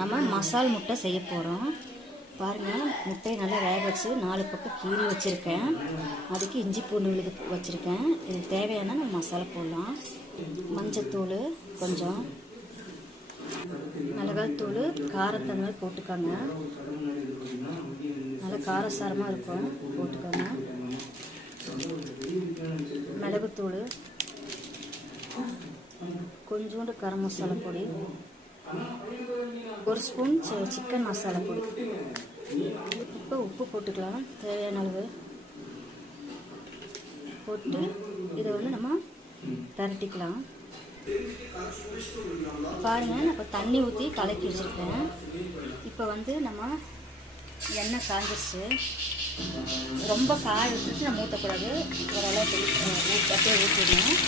நம்ம மசால் முட்டை செய்ய போகிறோம். பாருங்கள், முட்டையை நல்லா வேக வச்சு 4 பக்கம் கீறி வச்சுருக்கேன். அதுக்கு இஞ்சி பூண்டு விழுது வச்சுருக்கேன். இதுக்கு தேவையான நம்ம மசாலா போடலாம். மஞ்சத்தூள் கொஞ்சம், மிளகாய்த்தூள் காரத்தன்மை போட்டுக்கோங்க. நல்லா காரசாரமாக இருக்கும், போட்டுக்கோங்க. மிளகுத்தூள், கொஞ்சோண்டு கரம் மசாலா பொடி, 1 ஸ்பூன் சிக்கன் மசாலா பொடி. இப்போ உப்பு போட்டுக்கலாம் தேவையான அளவு போட்டு இதை வந்து நம்ம திரட்டிக்கலாம். பாருங்கள், நான் இப்போ தண்ணி ஊற்றி கலக்கி வச்சுருக்கேன். இப்போ வந்து நம்ம எண்ணெய் காஞ்சிச்சு. ரொம்ப காய விட்டுட்டு நம்ம ஊற்றக்கூடாது, ஓரளவு அப்படியே ஊற்றிடணும்.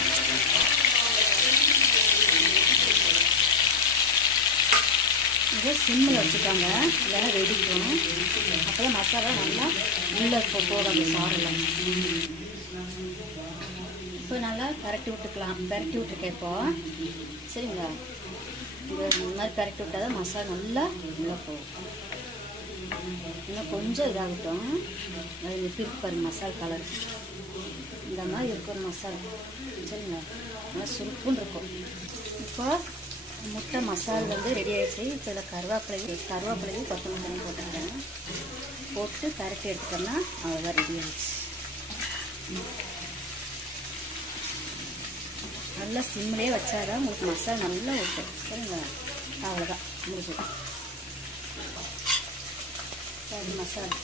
இதை சிம்மில் வச்சுக்கோங்க, இல்லைன்னா வெடிக்கும். அப்போ தான் மசாலா நல்லா உள்ளே போகாது, சாரெல்லாம். இப்போ நல்லா பரட்டி விட்டுக்கலாம். பரட்டி விட்டுருக்கேன் இப்போ. சரிங்களா, இந்த மாதிரி பரட்டி விட்டால் தான் மசாலா நல்லா உள்ளே போகும். இன்னும் கொஞ்சம் இதாகட்டும். அது எப்படி பாருங்க மசாலா கலர், இந்த மாதிரி இருக்கும் மசாலா. சரிங்களா, நல்லா சுருப்புன்னு இருக்கும். இப்போ முட்டை மசாலா வந்து ரெடி ஆகிடுச்சு. இப்போ இதில் கருவேப்பிலையும் கொத்தமல்லி போட்டுக்கிறேன். போட்டு பரட்டி எடுத்துட்டோம்னா அவ்வளோதான், ரெடி ஆகிடுச்சு. நல்லா சிம்மிலே வச்சாதான் உங்களுக்கு மசாலா நல்லா ஊற்றும். சரிங்களா, அவ்வளோதான் முடிஞ்சு மசாலா.